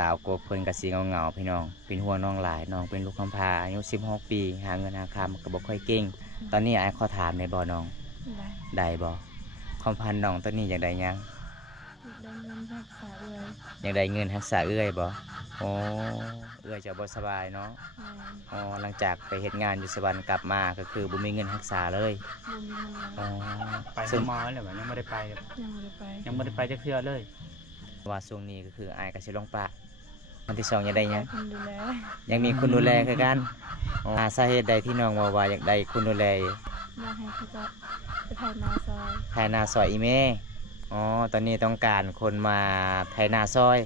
สาวกบเพิ่นก็สิเหงาๆพี่น้องเป็นห่วงน้องหลายน้องเป็นลูกกำพร้าอายุ16ปีหาเงินหาค่ำก็บ่ค่อยเก่งตอนนี้อ้ายขอถามได้บ่น้องได้ได้บ่ความพันน้องตอนนี้อยากได้หยังได้เงินรักษาเลยอยากได้เงินรักษาเอื้อยบ่อ๋อเอื้อยจะบ่สบายเนาะแม่อ๋อหลังจากไปเฮ็ดงานอยู่สวรรค์กลับมาก็คือบ่มีเงินรักษาเลยบ่มีเงินเลยอ๋อไปหาหมอแล้วแบบยังไม่ได้ไปครับยังไม่ได้ไปยังไม่ได้ไปจักเทื่อเลย ว่าช่วงนี้ก็คืออ้ายก็สิลงปะอันที่สองอยากได้หยัง คนดูแลยังมีคนดูแลคือกันสาเหตุใดที่น้องว่าอยากได้คนดูแลอยากให้เขาจะไปถ่ายนาซอยไถนาซอยอีเม่อ๋อตอนนี้ต้องการคนมาไถนาซอย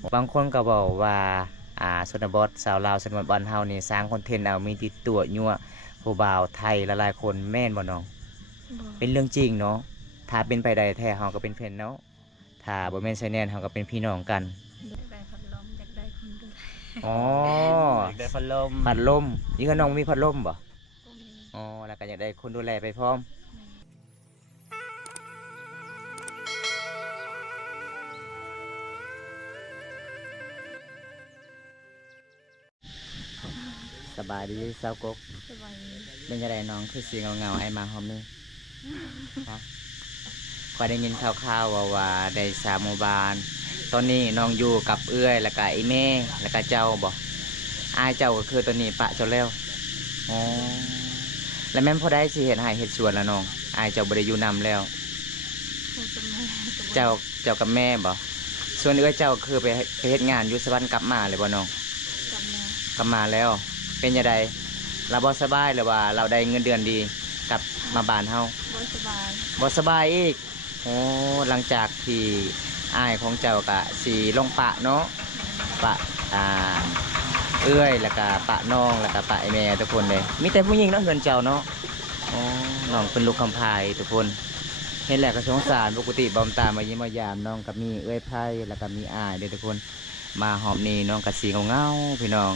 แม่บางคนก็บอกว่าชนบทสาวลาวชนบทบ้านเฮานี่สร้างคอนเทนต์เอามีติดตัวยั่วผู้บ่าวไทยหลายๆคนแม่นบ่น้องเป็นเรื่องจริงเนาะถ้าเป็นไปได้แท้เฮาก็เป็นเพื่อนเนาะถ้าบ่แม่นไสแน่นเฮาก็เป็นพี่น้องกันอยากได้พัดลมอยากได้คนดูแลอ๋ออยากได้พัดลมพัดลมนี่ก็น้องมีพัดลมบ่บ่มีอ๋อแล้วก็อยากได้คนดูแลไปพร้อมสบายดีสาวกก สบายดีเป็นยังไงน้องคือสีเงาๆไอ้มาหอมนี่ฮะพอได้ยินข่าวๆว่าได้สามหมู่บ้านตอนนี้น้องอยู่กับเอื้อยแล้วก็ไอ้แม่แล้วก็เจ้าบ่อ้ายเจ้าก็คือตอนนี้ปะเจ้าแล้วอ๋อแล้วแม่นพอได้สิเฮ็ดให้เฮ็ดสวนแล้วน้องอ้ายเจ้าบ่ได้อยู่นำแล้วเขาจะแม่ก็บ่เจ้ากับแม่บ่ส่วนเอื้อยเจ้าคือไปเฮ็ดงานอยู่สวรรค์กลับมาเลยบ่น้องกลับมากลับมาแล้วเป็นยังไงเราบ่สบายหรือว่าเราได้เงินเดือนดีกลับมาบ้านเฮาบ่สบายบ่สบายอีกโอ้หลังจากที่อ้ายของเจ้ากะสีลงปะเนาะปะเอื้อยแล้วก็ปะน้องแล้วก็ปะไอแม่ทุกคนเลยมีแต่ผู้หญิงเนาะเฮือนเจ้าเนาะอ๋อน้องเป็นลูกกำพร้าทุกคนเห็นแล้วก็สงสารปกติบอมตามายิ้มมายามน้องกับมีเอื้อยไผ่แล้วก็มีอ้ายเด้อทุกคนมาหอมนี่น้องกะสีเงาๆพี่น้อง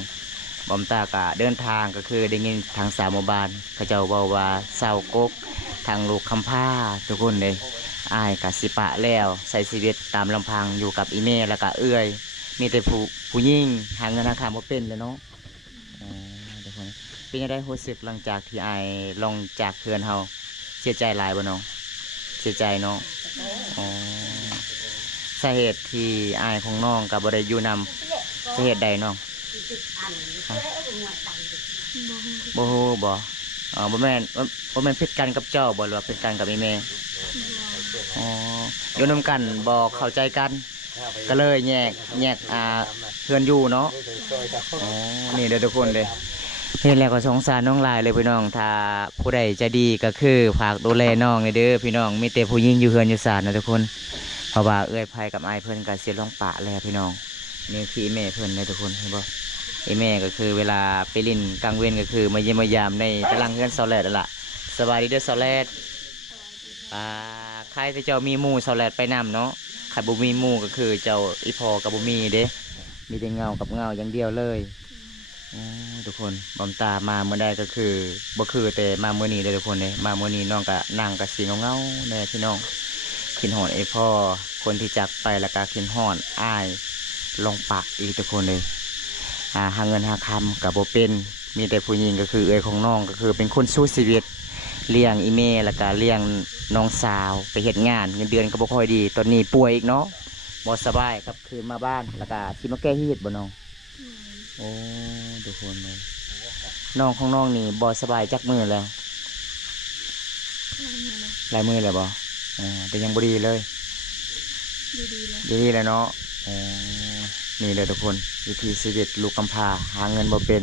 บอมตากะเดินทางก็คือได้ยินทางสามหมู่บ้านเขาเจ้าบอกว่าเศร้ากกทางลูกคำผ้าทุกคนเลยอ้ายกะสิปะแล้วใส่ชีวิตตามลำพังอยู่กับอีเมแล้วก็เอื้อยมีแต่ผู้หญิงหาเงินหาคำบ่เป็นเลยเนาะอ๋อทุกคนเป็นยังไงรู้สึกหลังจากที่อ้ายลงจากเพื่อนเฮาเสียใจหลายบ่น้องเสียใจเนาะอ๋อสาเหตุที่อ้ายของน้องกับบ่ได้อยู่นำสาเหตุใดน้องบ่ฮู้บ่บ่แม่นผิดกันกับเจ้าบ่หรือว่าผิดกันกับอีแม่อ๋ออยู่นำกันบ่เข้าใจกันก็เลยแยกเพื่อนอยู่เนาะอ๋อนี่เด้อทุกคนเด้เห็นแล้วก็สงสารน้องหลายเลยพี่น้องถ้าผู้ใดจะดีก็คือฝากดูแลน้องเด้อพี่น้องมีแต่ผู้หญิงอยู่เฮือนอยู่ศาลนะทุกคนเพราะว่าเอื้อยไผกับอ้ายเพิ่นก็สิลงปะแล้วพี่น้องนี่คือแม่เพิ่นเด้อทุกคนเห็นบ่ไอแม่ก็คือเวลาไปลินกลางเว้นก็คือมาเยี่ยมมายามในตารางเฮือนเสาแลดนั่นล่ะสบายดีเด้อเสาแลดใครที่เจ้ามีหมู่เสาแลดไปนำเนาะใครบ่มีหมู่ก็คือเจ้าอีพอกับบ่มีเด้มีแต่เงากับเงาอย่างเดียวเลยทุกคนบอมตามาเมื่อใดก็คือบ่คือแต่มาเมื่อนี้เลยทุกคนเลยมาเมื่อนี้น้องก็นั่งกับสีเงาๆแน่พี่น้องขินหอนไอพ่อคนที่จากไปแล้วก็ขินหอนอ้ายลงปากอีกทุกคนเลยหาเงินหาคำกับโบเป็นมีแต่ผู้หญิงก็คือเอ๋ยของน้องก็คือเป็นคนสู้ชีวิตเลี้ยงอีเมแล้วก็เลี้ยงน้องสาวไปเฮ็ดงานเงินเดือนก็บ่ค่อยดีตอนนี้ป่วยอีกเนาะบ่สบายครับคืนมาบ้านแล้วก็สิมาแก้ฮีดบ่น้องโอ้ทุกคนเลยน้องของน้องนี่บ่สบายจักมือแล้วหลายมือแล้วบ่แต่ยังบ่ดีเลยดีแล้วเนาะนี่เลยทุกคนวิธีชีวิตลูกกำพร้าหาเงินบ่เป็น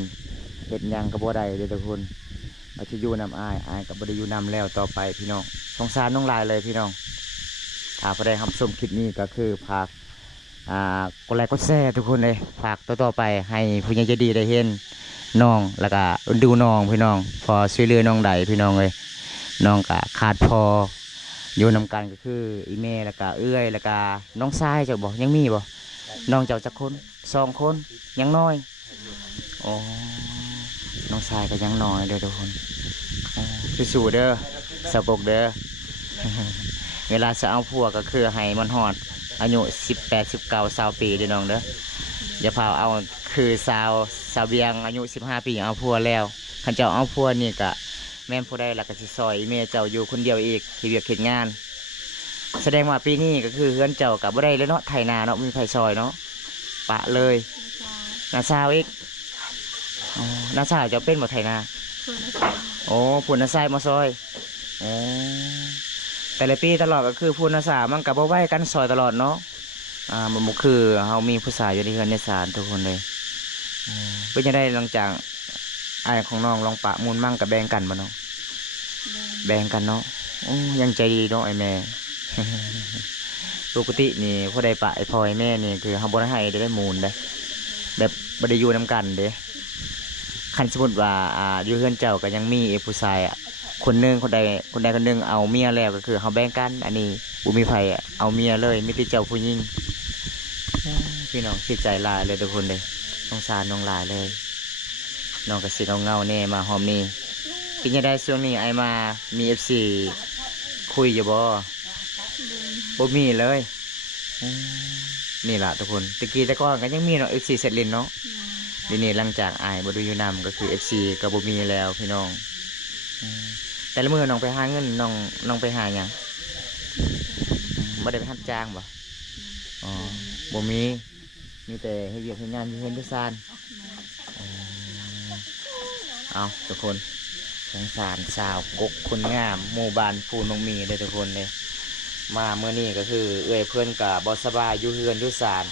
เฮ็ดหยังก็บ่ได้เลยทุกคนมาที่อยู่นำอ้ายก็บ่ได้อยู่นำแล้วต่อไปพี่น้องสงสารน้องหลายเลยพี่น้องถ้าพอได้รับชมคลิปนี้ก็คือฝากกดไลค์กดแชร์ทุกคนเลยฝากต่อไปให้ผู้ใหญ่ใจดีได้เห็นน้องแล้วก็ดูน้องพี่น้องพอช่วยเหลือน้องใดพี่น้องเลยน้องก็ขาดพออยู่นำกันก็คืออีเมแล้วก็เอื้อยแล้วก็น้องชายจะบอกยังมีบ่น้องเจ้าจักคน2 คนยังน้อยอ๋อน้องชายก็ยังน้อยเด้อทุกคนสู้ๆเด้อสะบกเด้อ เวลาจะเอาผัวก็คือให้มันหอดอายุ18 19 20 ปีเด้อน้องเด้อ อย่าพาเอาคือสาวเบียงอายุ15 ปีเอาพัวแล้วคันเจ้าเอาพัวนี่ก็แม่นผู้ใดล่ะก็สิซอยแม่เจ้าอยู่คนเดียวอีกที่เวียกเฮ็ดงาน แสดงว่าปีนี้ก็คือเฮือนเจ้ากับบ่ได้เลยเนาะไถนาเนาะมีไผซอยเนาะปะเลย นะคะ นาซาวอีกอ๋อนาซาวเจะเป็นบ่ไถนา เพื่อนนะคะ โอ้พูนนาซายมาซอยอ๋อแต่ละปีตลอดก็คือพูนนาซามันกับบ่ไหวกันซอยตลอดเนาะมันบ่คือเฮามีผู้สาวอยู่ในเฮือนในศาลทุกคนเลยเป็นจังได๋หลังจากอ้ายของน้องลองปะมูลมั่งกับแบ่งกันบ่เนาะ แบ่ง แบ่งกันเนาะโอ้ยังใจดีเนาะไอ้แม่ ปกตินี่ผู้ใดปะไอ้พ่อไอ้แม่นี่คือเฮาบ่ได้ให้ได้มูลได้แบบบ่ได้อยู่นํกันเด้คันสมมุติว่าอยู่เฮือนเจ้าก็ยังมีไอ้ผู้ชายคนหนึงคนใดคนหนึงเอาเมียแล้วก็คือเฮาแบ่งกันอันนี้บ่มีไผเอาเมียเลยมีแต่เจ้าผู้หญิงพี่น้องคิดใจหลายเลยทุกคนเลยสงสารน้องหลายเลยน้องก็สิเงาๆแน่มาหอมนี่เป็นจังได๋ช่วงนี้ไอ้มามี FC คุยอยู่บ่ บ่มีเลยนี่ล่ะทุกคนตะกี้แต่ก่อนก็ยังมีเนาะ FC เสร็จลินเนาะเดี๋ยวนี้หลังจากอายบ่ดูอยู่นำก็คือ FC ก็บ่มีแล้วพี่น้องแต่ละมื้อน้องไปหาเงินน้องไปหาหยังบ่ได้ไปรับจ้างบ่อ๋อบ่มีแต่เฮ็ดเวียกเฮ็ดงานอยู่เฮือนอยู่ซ่านเอาทุกคนสงสารสาวกกคนงามหมู่บ้านภูนงมีเด้อทุกคนเลยมาเมื่อนี้ก็คือเอื้อยเพื่อนกับบอสบายอยู่เฮือนอยู่ศาล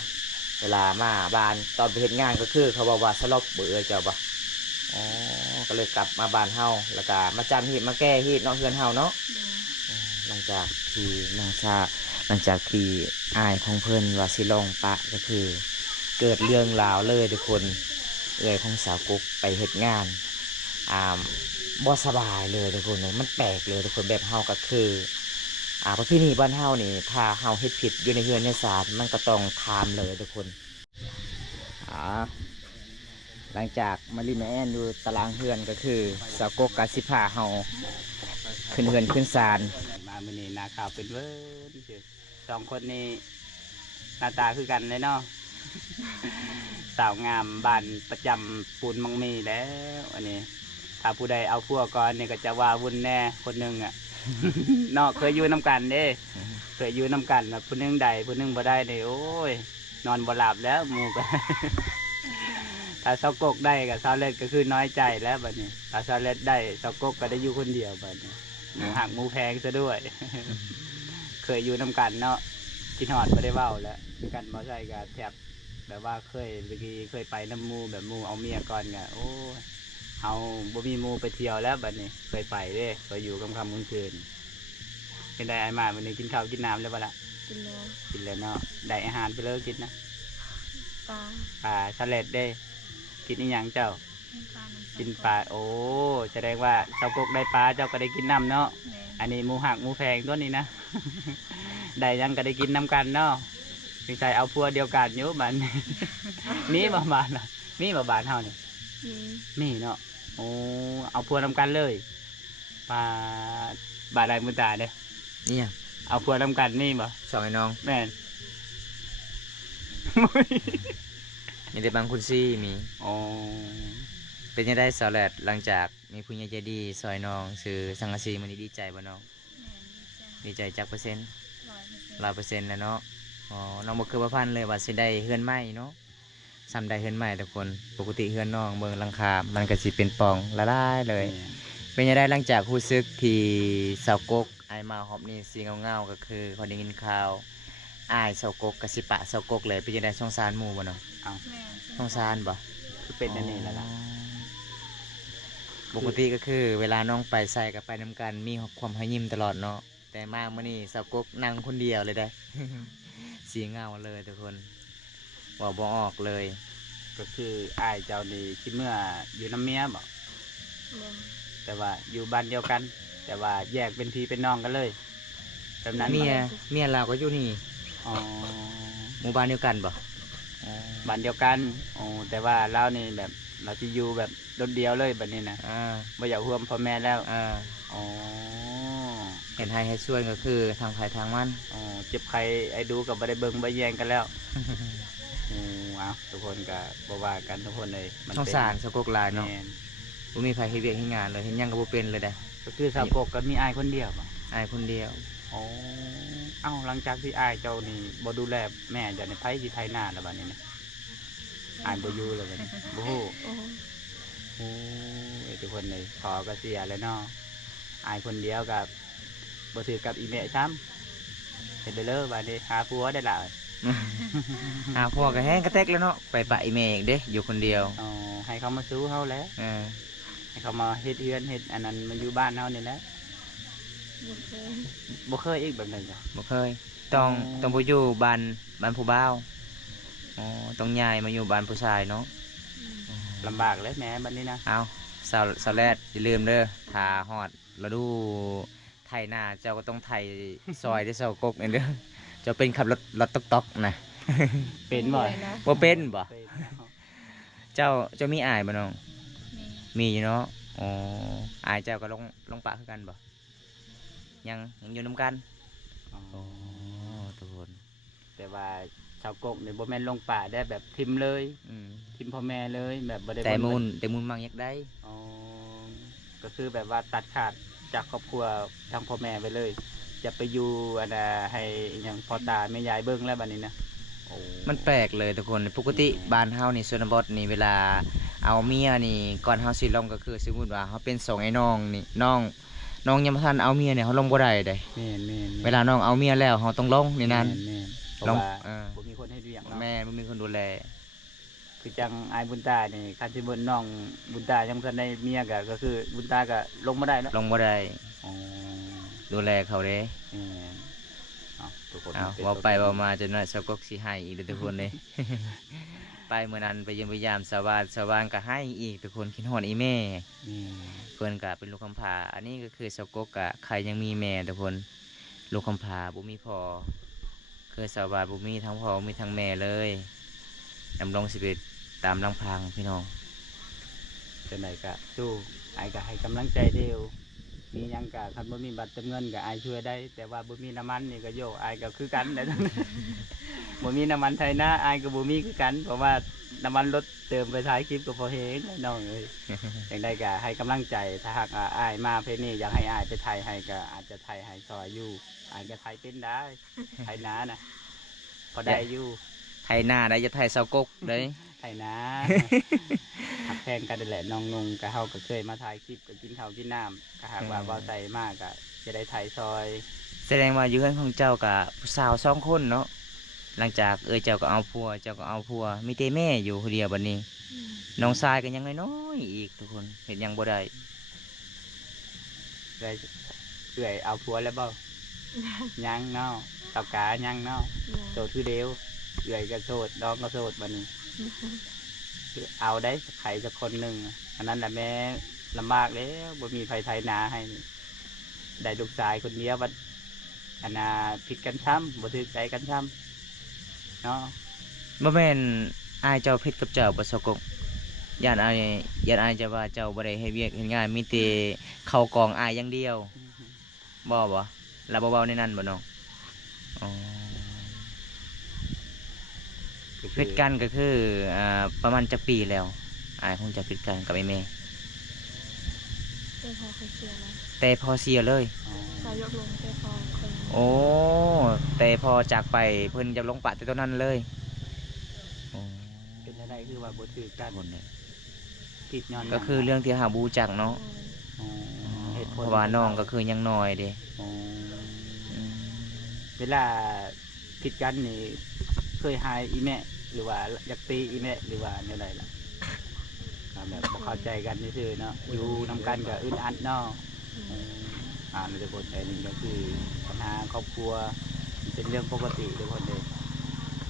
เวลามาบ้านตอนไปเฮ็ดงานก็คือเขาบอกว่าสลบเบื่อเจ้าบ่อ๋อก็เลยกลับมาบ้านเฮาแล้วก็มาจำฮีดมาแก้ฮีดเนาะเฮือนเฮาเนาะหลังจากที่หลังจากที่อายของเพื่อนว่าสิลองปะก็คือ เกิดเรื่องราวเลยทุกคนเอื้อยของสาวกุ๊กไปเฮ็ดงานบ่สบายเลยทุกคนเลยมันแปลกเลยทุกคนแบบเฮาก็คือประเพณีบ้านเฮานี่ถ้าเฮาเฮ็ดผิดอยู่ในเฮือนในศาลมันก็ต้องถามเลยทุกคนหลังจากมาลิมาแอนดูตารางเฮือนก็คือสาวกกกสิพาเฮาขึ้นเฮือนขึ้นศาล มามื้อนี้นาข่าวเป็นเวิร์นสองคนนี้หน้าตาคือกันเลยเนาะ สาวงามบ้านประจำปูนมังมีแล้วอันนี้ถ้าผู้ใดเอาพวกก่อนเนี่ยก็จะว่าวุ่นแน่คนหนึงอ่ะ เนาะเคยอยู่น้ำกันเด้เคยอยู่น้ำกันแบบผู้หนึงใดผู้หนึงบ่ได้เนี่ยโอ้ยนอนบ่หลับแล้วหมูก็ ถ้าเสากกได้กับเสาเล็ดก็คือน้อยใจแล้วบัดนี้ถ้าเสาเล็ดได้เสากกก็ได้อยู่คนเดียวบัดนี้หมูหักหมูแพงซะด้วย เคยอยู่น้ำกันเนาะกินหอดไม่ได้เว้าแล้วคือกันบ่ใช่กับแทบแบบว่าเคยเมื่อกี้เคยไปน้ำหมูแบบหมูเอาเมียก่อนไงโอ้ยเอาบ่มีหมูไปเที่ยวแล้วบัดนี้เคยไปเด้เคยอยู่ค่ำๆคืนๆเป็นได้ไอ้มาวันนี้กินข้าวกินน้ำแล้วบ่ละ กินแล้ว กินแล้วเนาะได้อาหารไปเลยกินนะ ปลา ปลาสลัดได้กินอีหยังเจ้า ปลาน้ำ กินปลาโอ้แสดงว่าเจ้ากกได้ปลาเจ้าก็ได้กินน้ำเนาะ แม่ อันนี้หมูหักหมูแพงตัวนี้นะ ได้ยังก็ได้กินน้ำกันเนาะถึงใจเอาพัวเดียวกันอยู่บ้าน มีบ่บ้านล่ะมีบ่บ้านเฮานี่ มี มีเนาะโอ้เอาพัวน้ำกันเลยปลาบาดใดมือตาเด้ นี่ยัง เอาพัวน้ำกันนี่บ่ สองไอ้น้อง แม่น มีแต่บางคุณซี่มี โอ้ เป็นยังได้สาวแลดหลังจากมีผู้ใหญ่ใจดีซอยน้องซื้อสังกะสีมันนี้ดีใจบ่น้อง แม่ดีใจ ดีใจจักเปอร์เซ็นต์ 100% 100%แล้วเนาะอ๋อน้องบ่คือว่าพันเลยว่าสิได้เฮือนใหม่เนาะซ้ำได้เฮือนใหม่ทุกคนปกติเฮือนน้องเบิ่งหลังคามันก็สิเป็นปล่องละลายเลย เป็นยังได้หลังจากรู้สึกที่สาวกกไอายมาฮอบนี่สีเงาๆก็คือพอได้ยินข่าวอ้ายสาวกกกสิปะสาวกกเลยเป็นยังได้สงสารหมู่บ่เนาะ แม่ สงสารบ่ คือเป็นอันนี้แหละล่ะ ปกติก็คือเวลาน้องไปใส่กับไปนำกันมีความหยิ้มตลอดเนาะแต่มากมื้อนี้สาวกกนั่งคนเดียวเลยได้ สีเงาเลยทุกคนบอกบ่ออกเลย ก็คืออ้ายเจ้านี่คิดเมื่ออยู่น้ำเมียบ่ บ่ แต่ว่าอยู่บ้านเดียวกัน แต่ว่าแยกเป็นพี่เป็นน้องกันเลยแบบนั้นบ่ เมียเราก็อยู่นี่ อ๋อ หมู่บ้านเดียวกันบ่ บ้านเดียวกันโอ้แต่ว่าเรานี่แบบเราจะอยู่แบบโดดเดียวเลยแบบนี้นะ อ่า ไม่อยากร่วมพ่อแม่แล้ว อ่า อ๋อ เห็นให้ส่วนก็คือทางไผทางมัน อ๋อเจ็บใครไอ้ดูกับบ่ได้เบิ่งบ่แยงกันแล้ว โอ้อ เอาทุกคนก็บ่ว่ากันทุกคนเลยมัน สงสารสะกกหลายเนาะ แม่น บ่มีไผเฮ็ดเวียกเฮ็ดงานเลยเฮ็ดหยังก็บ่เป็นเลยเด้ ก็คือสาวกกก็มีอายคนเดียวบ่ อายคนเดียว อ๋อเอ้าหลังจากที่อายเจ้านี่บ่ดูแลแม่เจะในไผสิไทยนาแล้วบัดนี้นะอายบ่อยู่แล้วบัดนี้บ่ฮู้ โอ้ โอ้ยทุกคนเลยขอก็เสียแล้วเนาะอายคนเดียวกับบ่ถือกับอีแม่ซ้ำเฮ็ดได้เลยบัดนี้หาผัวได้ล่ะ พ่อก็แห้งกระแทกแล้วเนาะไปปะอีแม่อีกเด้อยู่คนเดียว อ๋อให้เขามาสู้เฮาแล้ว เออ ให้เขามาเฮ็ดเฮือนเฮ็ดอันนั้นมาอยู่บ้านเฮานี่แหละ บ่เคย บ่เคยอีกแบบนั้นจ้ะ บ่เคยต้อง อ๋อ ต้องไปอยู่บ้านผู้บ่าวอ๋อต้องย้ายมาอยู่บ้านผู้ชายเนาะ ลำบากเลยแหม่บัดนี้นะ เอาสาวแรดอย่าลืมเด้อถ้าฮอดฤดูไถนาเจ้าก็ต้องไถซอยได้เสากกนี่เด้อเจ้าเป็นขับรถต๊อกๆนะ เป็นบ่ เลยนะ บ่เป็นบ่ เป็นเนาะ เจ้ามีอายบ่น้อง แม่ มีอยู่เนาะอ๋ออายเจ้าก็ลงปะคือกันบ่ยังอยู่นํกัน อ๋อ อ๋อทุกคน แต่ว่าชาวกกนี่บ่แม่นลงป่าได้แบบทิมเลย อืม ทิมพ่อแม่เลยแบบบ่ได้ แต่ บ่ มูลมังอยากได้ อ๋อก็คือแบบว่าตัดขาดจากครอบครัวทางพ่อแม่ไปเลย จะไปอยู่อันน่ะให้อหยังพ่อตาแม่ยายเบิ่งแล้วบัดนี้นะโอ้ มันแปลกเลยทุกคนปกติบ้านเฮานี่ชนบทนี่เวลาเอาเมียนี่ก่อนเฮาสิลงก็คือสมมุติว่าเฮาเป็นสองไอ้น้องนี่น้องยังบ่ทันเอาเมียเนี่ยเฮาลงบ่ได้เด้ แม่นแม่น เวลาน้องเอาเมียแล้วเฮาต้องลงนี่นั่น แม่นเพ ล ราะ ง ว่า เออ บ่มีคนให้เลี้ยงเนาะ แม่บ่มีคนดูแล คือจังอายบุญตานี่คันสิเบิ่นน้องบุญตายังบ่ทันได้เมียก็คือบุญตาก็ลงบ่ได้เนาะ ลงบ่ได้ อ๋อ ดูแลเขาเด้ แม่นเอาทุกคน เอา ป็น เว้าไปเว้ามาจนว่าสะกกสิให้อีกเด้อทุกคนเด้ ไปมื้อนั้นไปเยี่ยมพยายามชาวบ้านก็ให้อีกทุกคนคิดฮอดอีแม่ นี่ เพิ่นก็เป็นลูกกำพร้าอันนี้ก็คือสาวกกะใครยังมีแม่ทุกคนลูกกำพร้าบ่มีพ่อคือสาวบ้านบ่มีทั้งพ่อบ่มีทั้งแม่เลยดำรงชีวิตตามลำพังพี่น้อง จังไดก็สู้อายก็ให้กำลังใจเดียวมีหยังก็คันบ่มีบัตรเติมเงินก็อายช่วยได้ แต่ว่าบ่มีน้ำมันนี่ก็โยอายก็คือกัน แต่ บ่มีน้ำมันไทยนะอายก็บ่มีคือกัน เพราะว่าน้ำมันรถเติมไปท้ายคลิปก็พอเฮงน้องเอ้ย อย่างใดก็ให้กำลังใจถ้าหากอายมาเพจนี้อยากให้อายไปไทยให้ก็อาจจะไทยให้ซอยอยู่อายก็ไทยเป็นได้ ไทยนานะพอได้อยู่ ไทยหน้าได้จะไทยสาวกกเด้ย ไทยนา หักแพงกันนั่นแหละน้องนุ่งก็เฮาก็เคยมาถ่ายคลิปก็กินข้าวกินน้ำก็หากว่าบ่ใส่มากก็จะได้ไทยซอย แสดงว่าอยู่เฮือนของเจ้ากับผู้สาว2คนเนาะหลังจากเจ้าก็เอาผัวเจ้าก็เอาผัวมีแต่แม่อยู่คนเดียวบัดนี้ น้องชายก็ยังน้อยๆอีกทุกคนเฮ็ดหยังบ่ได้ ได้เอื่อยเอาผัวแล้วบ่ยังเนาะตอกายังเนาะโสดคือเดียวเอื่อยก็โสดน้องก็โสดบัดนี้ เอาได้ใครสักคนหนึ่งอันนั้นแหละแม่ลำบากแล้วบ่มีไฟไทยนาให้ ได้ลูกชายคนเดียวบัดอันน่ะผิดกันช้ำบ่ถือใจกันช้ำเนาะ บ่แม่นอายเจ้าผิดกับเจ้าบ่สาวกกย่านอายจะว่าเจ้าบ่ได้เฮ็ดเวียกเฮ็ดงานมีแต่เข้ากองอายอย่างเดียวบ่แล้วบ่เว้าในนั้นบ่น้องอ๋อผิดกันก็คือประมาณจักปีแล้วอายคงจะผิดกันกับไอ้แม่ แต่พอเคยเสียแล้ว แต่พอเสียเลย อ๋อ พอยกลงแต่พอเคย โอ้แต่พอจากไปเพิ่นจะลงปะแต่ตอนนั้นเลยโอ้ เป็นอะไรคือว่าบ่ถือกัน คนเนี่ย ผิดย้อนหยัง ก็คือเรื่องที่หาบูจักเนาะ อ๋อเหตุผ เพ ล ราะว่าน้องก็คือยังน้อยเด้ อ๋อ อืม เวลาผิดกันนี่เคยหายอีแม่หรือว่าอยากตีอีแม่หรือว่าแนวใดล่ะก็แบบบ่เข้าใจกันซื่อๆเนาะอยู่นำกันก็อึดอัดเนาะ ในทุกคนแต่นี่ก็คือปัญหาครอบครัวมันเป็นเรื่องปกติทุกคนเลย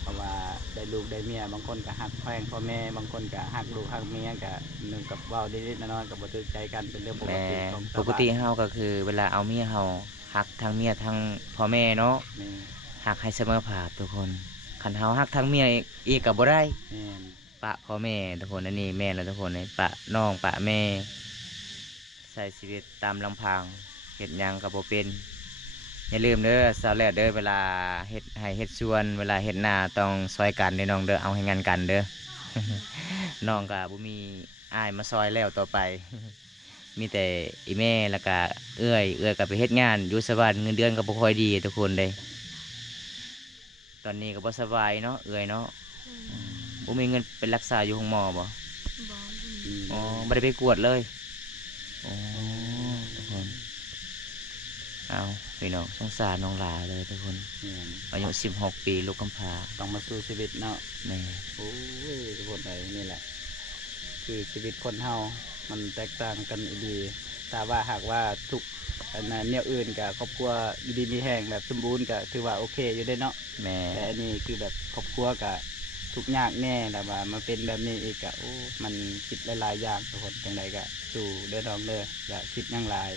เพราะว่าได้ลูกได้เมียบางคนก็หักแพงพ่อแม่บางคนก็หักลูกหักเมียก็หนึ่งกับเว้านิดๆน้อยๆกับบ่ถือใจกันเป็นเรื่องปก แม่ ติของ ปกติเฮาก็คือ เวลาเอาเมียเฮาหักทั้งเมียทั้งพ่อแม่เนาะ แม่ หักให้เสมอภาคทุกคนคันเฮาหักทั้งเมียอีกก็บ่ได้ แม่น ปะพ่อแม่ทุกคนอันนี้แม่แล้วทุกคนนี่ปะน้องปะแม่ใช้ชีวิตตามลำพังเฮ็ดหยังก็บ่เป็น อย่าลืมเด้อสาวแลดเด้อเวลาเฮ็ดให้เฮ็ดสวนเวลาเฮ็ดนาต้องซอยกันเด้อน้องเด้อเอาให้งานกันเด้อ น้องก็บ่มีอ้ายมาซอยแล้วต่อไป มีแต่อีแม่แล้วก็เอื้อยก็ไปเฮ็ดงานอยู่สวรรค์เงินเดือนก็บ่ค่อยดีทุกคนเลยตอนนี้ก็บ่สบายเนาะเอื้อยเนาะบ่มีเงินไปรักษาอยู่ห้องหมอบ่ บอก อ๋อบ่ได้ไปกวดเลยอ๋อทุกคนเอาพี่น้องสงสารน้องหลาเลยทุกคน เนี่ย อายุ16 ปีลูกกำพร้า ต้องมาสู้ชีวิตเนาะ แม่ โอ้ยทุกคนเลยนี่แหละ คือชีวิตคนเฮามันแตกต่างกันอีดีแต่ว่าหากว่าทุกอันนั้นเนี่ยอื่นกับครอบครัวดีมีแห้งแบบสมบูรณ์ก็ถือว่าโอเคอยู่ได้เนาะ แม่ แต่อันนี้คือแบบครอบครัวกับทุกข์ยากแน่แต่ว่ามันเป็นแบบนี้อีกอะโอ้มันคิดหลายๆอย่างทุกคนจังใดก็สู้เด้อน้องเด้ออย่าคิดหยังหลาย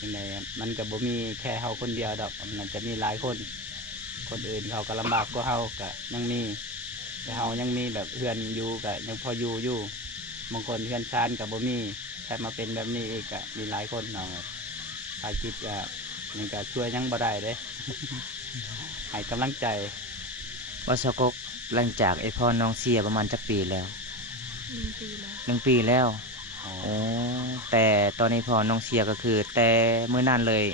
จังใดมันก็บ่มีแค่เฮาคนเดียวดอกมันจะมีหลายคน คนอื่นเขาก็ลำบากกว่าเฮาก็ยังมีแต่เฮายังมีแบบเพื่อนอยู่ก็ยังพออยู่บางคนเพื่อนชานกับบ่มีแค่มาเป็นแบบนี้อีกก็มีหลายคนเนาะถ้าคิดก็มันก็ช่วยยังบ่ได้เด้ ให้กำลังใจ ว่าสกกหลังจากไอพ่อน้องเสียประมาณจักปีแล้ว 1 ปีแล้ว 1 ปีแล้วโอ้แต่ตอนนี้พ่อน้องเสียก็คือ แต่เมื่อนั้นเลย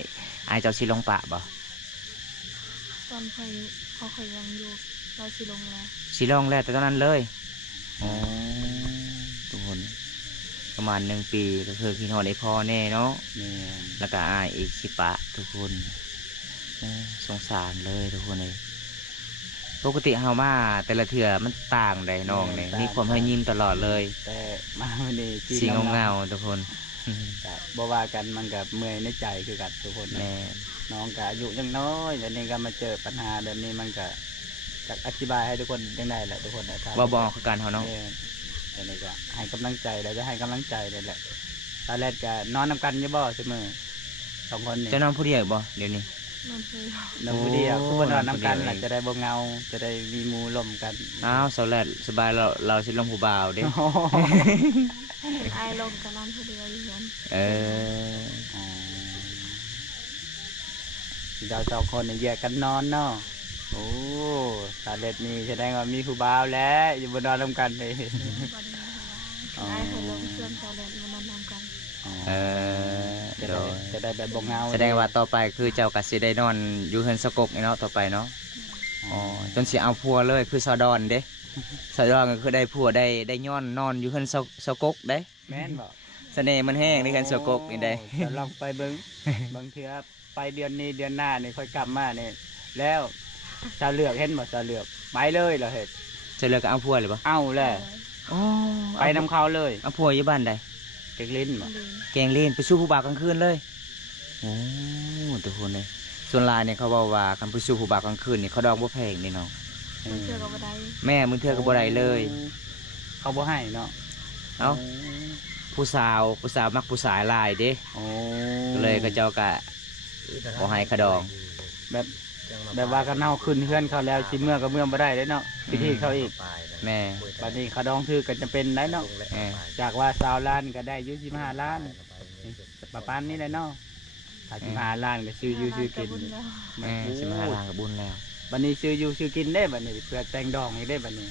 อายเจ้าสิลงปะบ่ ตอนเคยเขาเคยยังอยู่เราสิลงแล้ว สิลงแล้วแต่ตอนนั้นเลยอ๋อทุกคนประมาณ1 ปีก็คือพี่น้องไอพ่อแน่เนาะ นี่ แล้วก็อายอีกสิปะทุกคนโอ้สงสารเลยทุกคนเลยปกติเฮามาแต่ละเถื่อมันต่างใดน้องเนี่ยมีความให้ยิ้มตลอดเลย แต่มาวันนี้ สีเงาๆทุกคน ก็บ่ว่ากันมันกับเมื่อยในใจคือกันทุกคนนะ แม่ น้องก็อายุยังน้อยแต่นี่ก็มาเจอปัญหาแบบนี้มันก็จะอธิบายให้ทุกคนยังได้แหละทุกคนนะถ้ ว่าบอกคือการเฮาเนาะ แต่นี่ก็ให้กำลังใจแล้วจะให้กำลังใจเลยแหละตอนแรกก็นอนนำกันอยี่บ่เสมอ2 คนนี่ เจ้าน้องผู้เดียวบ่เดี๋ยวนี้ นอนเคย นอนผู้เดียว โอ้ คือว่านอนนำกัน นอนผู้เดียว หลังจะได้บ่เหงาจะได้มีหมูลมกัน อ้าวสาวแลดสบายเราสิลงผู้บ่าวเด้ โอ้โห อายลงกับนอนผู้เดียวอยู่นั้น เออ อ๋อเรา2 คนนี่แยกกันนอนเนาะโอ้ตาเล็ดนี่แสดงว่ามีผู้บ่าวแล้วอยู่บนนอนนำกันเลย บ่ได้มีเวลาอายเคยลงเชื่อมเจ้าแลนมานอนนำกัน เออ จะ โด ได้ ย จะได้แบบบ่เหงา แสดงว่าต่อไปคือเจ้าก็สิได้นอนอยู่เฮือนสกกนี่เนาะต่อไปเนาะอ๋อจนสิเอาผัวเลยคือสาวดอนเด้สาวดอนก็คือได้ผัวได้ย้อนนอนอยู่เฮือนสกกเด้ แม่นบ่ เสน่ห์มันแห้งในเฮือนสกกนี่ได้ จะลองไปเบิ้ง บางเทื่อไปเดือนนี้เดือนหน้านี่ค่อยกลับมาเนี่ยแล้วจะเลือกเห็นบ่จะเลือกไปเลยเหรอเห็ด จะเลิกก็เอาผัวเลยปะ เอาแหละ อ๋อ ไปนำเขาเลย เอาผัวอยู่บ้านใด เก็กลิ้นบ่ ดี แกงเล่นไปสู้ผู้บ่าวกลางคืนเลยโอ้ทุกคนเลยส่วนหลายเนี่ยเขาบอกว่าคันไปสู้ผู้บ่าวกลางคืนนี่เขาดอกบ่แพงนี่เนาะ มันเชื่อกับบ่ได้ แม่มึงเทื่อก็บ่ได้เลย เขาบ่ให้เนาะ เอ้าผู้สาวมักผู้สาวหลายเด้ โอ้ ก็เลยก็เจ้าก็บ่ให้เขาดอง แบบว่ากันเฮาขึ้นเพื่อนเขาแล้วสิเมื่อก็เมื่อบ่ได้เด้เนาะพิธีเขาอีก แม่ บัดนี้เขาดองถือก็จะเป็นได้เนาะ แม่ จากว่า20 ล้านก็ได้อยู่15 ล้านประมาณนี้แหละเนาะถ้า15 ล้านก็ซื้ออยู่ซื้อกิน บุญแล้ว แม่สิมาหาลางกับบุญแล้ว บัดนี้ซื้ออยู่ซื้อกินได้บัดนี้เพื่อแต่งดองอีกได้บัดนี้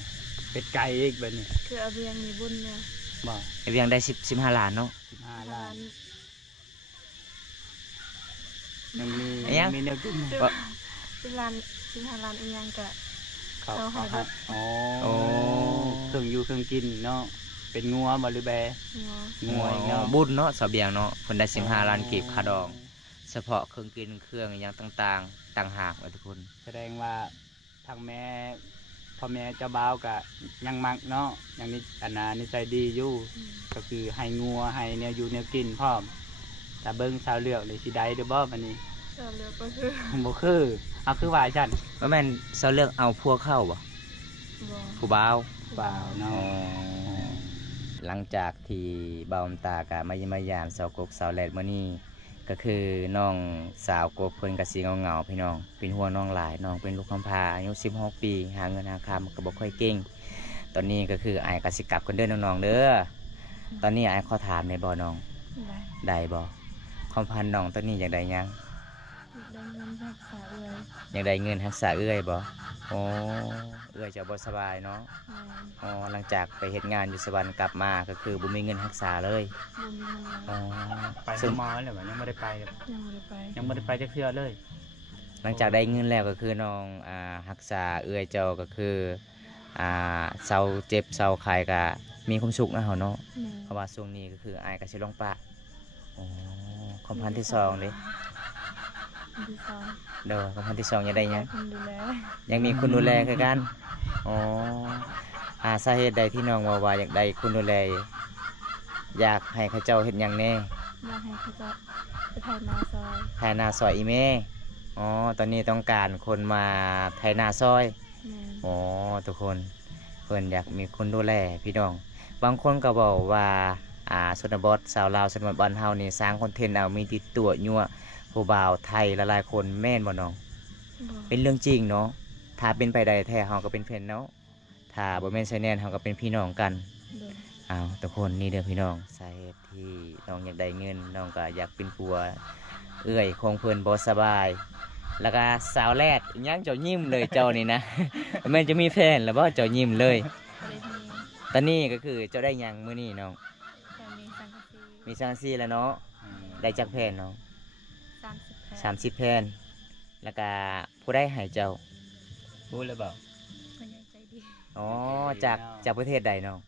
เป็ดไก่อีกบัดนี้ คือเอาเบียงมีบุญแล้ว บ่ ไอ้เวียงได้15ล้านเนาะ 15 ล้า ร้าน น ยังมี ไอ้ยัง มีแนวกิน ซื้อ ว่า 15 ล้านอีหยังก็ เขา เขาให้ ให้อ๋อ โอ้ เครื่องอยู่เครื่องกินเนาะเป็นงัวบ่หรือแบ งัว งัวอีกเนาะ บุญเนาะสาวเบียงเนาะเพิ่นได้15ล้านกีบค่าดอง เฉพาะเครื่องกินเครื่องอหย่างต่างๆต่างหากไว้ทุกคน แสดงว่าทางแม่พ่อแม่เจ้าบ่าวก็ยังมักเนาะยังนี่อันน่ะนิสัยดีอยู่ อืม ก็คือให้งัวให้แนวอยู่แนวกินพร้อมถ้าเบิ่งชาวเลือกนี่สิได้เด้อบ่บัดนี้ เชื่อเลือกก็คือ บ่คือเอาคือว่าจัน ว่าแม่นเสาเลือกเอาพวกเข้าบ่ บ่ ผู้บ่าว เปล่าเนาะ หลังจากที่เบาอำตากะมาเยี่ยมมายามสาวกกสาวแลดมื้อนี้ก็คือน้องสาวกกเพิ่นก็สิเหงาๆพี่น้องเป็นห่วงน้องหลายน้องเป็นลูกกำพร้าอายุ16 ปีหาเงินหาคำก็บ่ค่อยเก่งตอนนี้ก็คืออ้ายก็สิกลับกันเด้อน้องๆเด้อตอนนี้อ้ายขอถามได้บ่น้อง ได้ ได้บ่ความพันน้องตอนนี้อยากได้หยัง อ ได้เงินรักษาเอื้อย อยากได้เงินรักษาเอื้อยบ่อ๋อเอื้อยจะบ่สบายเนาะ แม่น อ๋อหลังจากไปเฮ็ดงานอยู่สวรรค์กลับมาก็คือบ่มีเงินรักษาเลย บ่มีเงิน อ๋อ ไป ซึ่ง หาหมอแล้วบ่ยังไม่ได้ไปครับ ยังบ่ได้ไป ยังไม่ได้ไปจักเทื่อเลย หลังจากได้เงินแล้วก็คือน้องรักษาเอื้อยเจ้าก็คือเซาเจ็บเซาไข้ก็มีความสุขนะเฮาเนาะ แม่น เพราะว่าช่วงนี้ก็คืออายก็สิลงปะอ๋อความพันที่สองเด้ อันที่สอง เด้อความพันที่สองอยากได้หยัง คนดูแล ยังมีคนดูแลคือกัน อ๋อสาเหตุใดที่น้องว่าอยากได้คนดูแล อยากให้เขาเจ้าเฮ็ดหยังแน่ อยากให้เขาจะไปถ่ายนาซอย ไถนาซอยอีเมอ๋อ ตอนนี้ต้องการคนมาไถนาซอย แม่น อ๋อ ทุกคนเพิ่นอยากมีคนดูแลพี่น้อง บางคนก็บอกว่าชนบทสาวลาวชนบทบ้านเฮานี่สร้างคอนเทนต์เอามีติดตัวยั่วผู้บ่าวไทยหลายๆคนแม่นบ่น้อง บ่ เป็นเรื่องจริงเนาะ ถ้าเป็นไปได้แท้เฮาก็เป็นเพื่อนเนาะ ถ้าบ่แม่นไซแนนเฮาก็เป็นพี่น้องกัน โดย อ้าวทุกคนนี่เด้อพี่น้องสาเหตุที่น้องอยากได้เงินน้องก็อยากเป็นผัวเอื้อยของเพิ่นบ่สบาย แล้วก็สาวแรดอิหยังเจ้ายิ้มเลยเจ้านี่นะ แม่นจะมีแฟนแล้วบ่เจ้ายิ้มเลย บ่ได้มี ตอนนี้ก็คือเจ้าได้หยังมื้อนี้น้อง แต่มีสังกะสี มีซังซี่แล้วเนาะ อืม ได้จักแผ่นน้อง 30แผ่น 30แผ่นแล้วก็ผู้ได้ให้เจ้า พูดเลยเปล่า เพิ่นใหญ่ใจดี อ๋อจากประเทศใดน้อง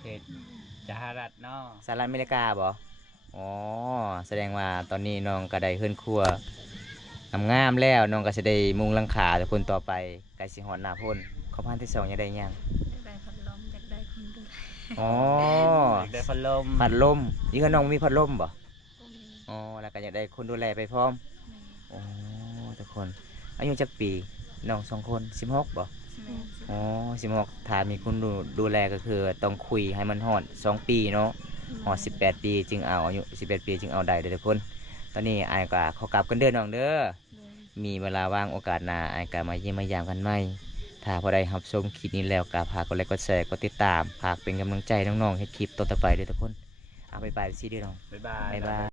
เขตสหรัฐเนาะ สหรัฐอเมริกาบ่อ๋อแสดงว่าตอนนี้น้องก็ได้เฮือนครัวงามๆแล้วน้องก็สิได้มุงหลังคาทุกคนต่อไปใกล้สิฮอดหน้าพ้นข้อพันที่สองอยากได้หยัง อยากได้พัดลมอยากได้คนดูแล อ๋อ อยากได้พัดลม พัดลมนี่ก็น้องมีพัดลมบ่ บ่มี อ๋อแล้วก็อยากได้คนดูแลไปพร้อม แม่ อ๋อทุกคนอายุจักปีน้อง2คน16บ่ แม่ อ๋อ16ถ้ามีคนดูแลก็คือต้องคุยให้มันฮอด2ปีเนาะฮอด18 ปีจึงเอาอายุ18 ปีจึงเอาได้เด้อทุกคน ตอนนี้อายก็ขอกลับกันเด้อน้องเด้อ โดย มีเวลาว่างโอกาสหน้าอายก็มาเยี่ยมมายามกันใหม่ถ้าพอได้รับชมคลิปนี้แล้วก็ฝากกดไลค์กดแชร์กดติดตามฝากเป็นกำลังใจน้องๆให้คลิปต่อๆไปด้วยทุกคนเอาไปซีเด้อน้อง บ๊ายบาย บ๊ายบาย